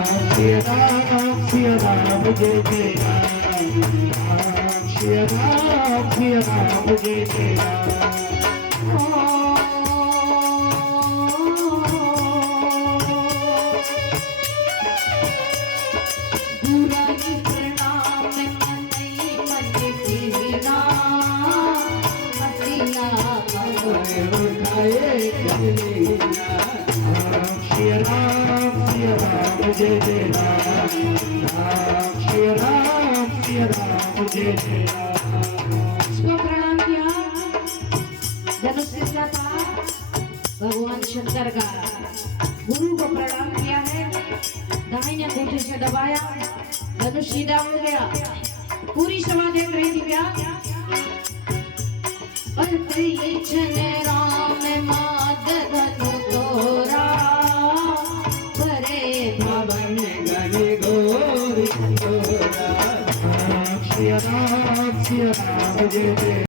Shri Ram Jai Jai Ram, Shri Ram Jai Jai Ram. Shri Ram Jai Jai Ram, Shri Ram Jai Jai Ram. इसको प्रणाम किया, धनुष किसका था? भगवान शंकर का। गुरु को प्रणाम किया है, दाहिने अंगूठे से दबाया, धनुष सीधा हो गया। पूरी सभा देख रही थी क्या? और कृष्ण राम माद धनु तोरा, भरे भवन गण घोर तोरा। Shri Ram Jai Jai